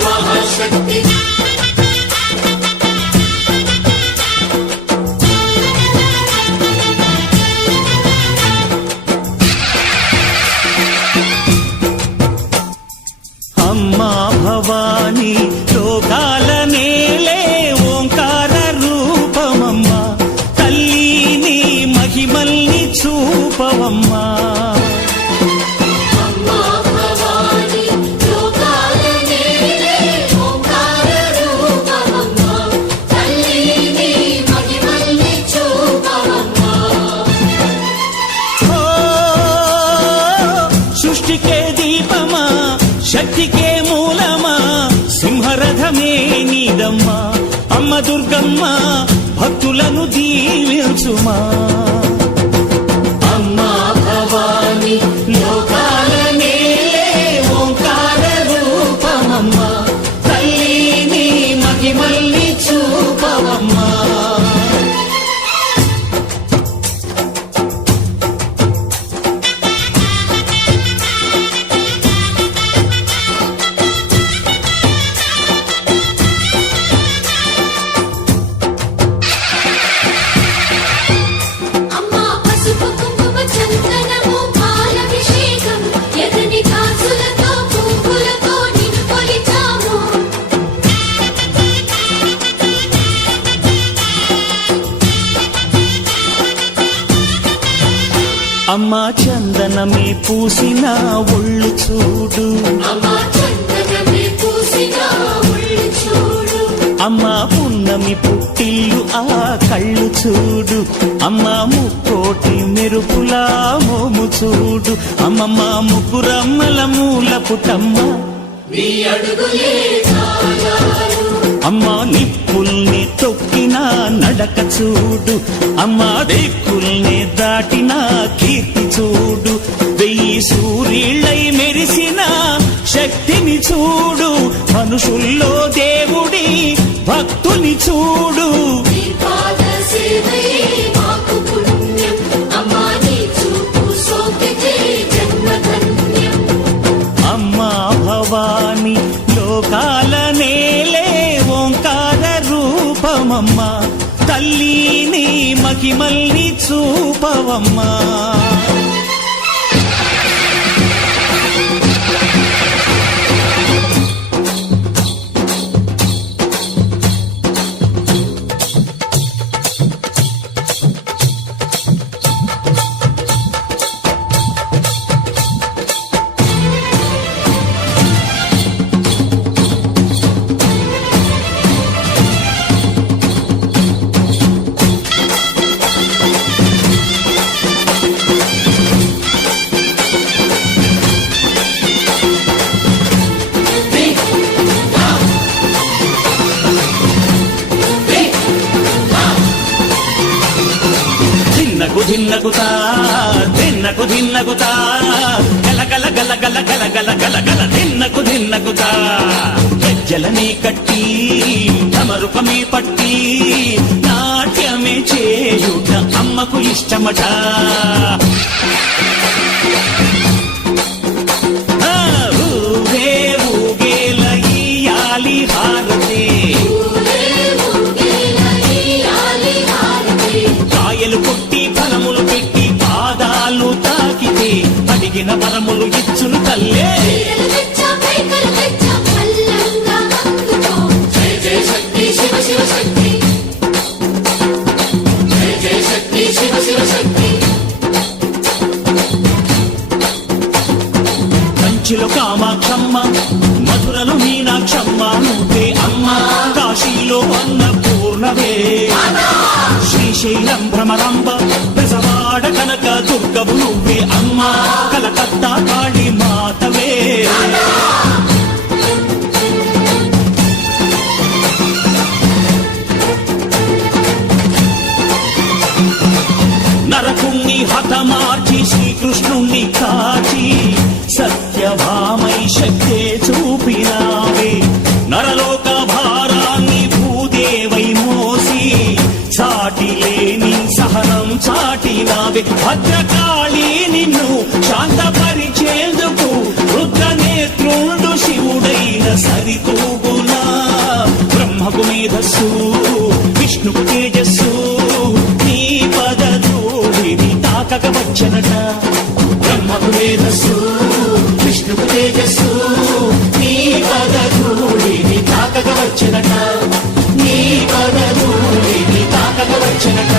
మహాశక్తి అమ్మా భవాని లోకాల నేలే ఓంకార రూపమమ్మా తల్లిని మహిమల్ని చూపవమ్మా సృష్టికే దీపమా శక్తికే మూలమా సింహరథమే నీదమ్మా అమ్మ దుర్గమ్మ భక్తులను దీవించుమా అమ్మా భవాని లోకాల నేలే ఓంకార రూపమమ్మా తల్లిని మహిమల్ని చూపవమ్మా అమ్మా చందనమే పూసిన ఒళ్ళు చూడు అమ్మా పున్నమి పుట్టిల్లు ఆ కళ్ళు చూడు అమ్మా ముక్కోటి మెరుపులా మోము చూడు అమ్మమ్మ ముగ్గురమ్మల మూల పుటమ్మ అమ్మా నిప్పుల్ని తొక్కిన నడక చూడు అమ్మా దిక్కుల్ని దాటిన కీర్తి చూడు 1000 సూర్యుళ్ళై మెరిసిన శక్తిని చూడు మనుషుల్లో దేవుడి భక్తుని చూడు అమ్మా భవాని లోకాల నేలే ఓంకార రూపమమ్మా తల్లిని మహిమల్ని చూపవమ్మా ధిన్నకుతా ధిన్నకు ధిన్నకుతా గల గల గల గల గల గల గల గల ధిన్నకుతా గజ్జలనే కట్టి తమరుపమే పట్టి నాట్యమే చేయుట అమ్మకు ఇష్టమట ఊగే ఊగేల ఇయ్యాలి హారతి కాయలు కొట్టి ఫలములు పెట్టి పాదాలు తాకితే అడిగిన వరములు ఇచ్చును తల్లే కంచిలో కామాక్షమ్మ మధురలో మీనాక్షమ్మ నువ్వే అమ్మ కాశీలో అన్నపూర్ణవే శ్రీశైలం భ్రమరాంబ బెజవాడ కనక దుర్గవు నువ్వే అమ్మ కలకత్తా కాళీ మాతవే నరకుణ్ణి హతమార్చి శ్రీకృష్ణుణ్ణి కాచి సత్యభామై శక్తే చూపినావే నరలోక భారాన్ని భూదేవై మోసి సాటి లేని సహనం చాటినావే భద్రకాళి నిన్ను శాంతపరిచేందుకు రుద్రనేత్రుండు శివుడైన సరితూ మేధస్సు విష్ణువు తేజస్సు నీ పదధూళిని తాకగ వచ్చినట నీ పదధూళిని తాకగ వచ్చినట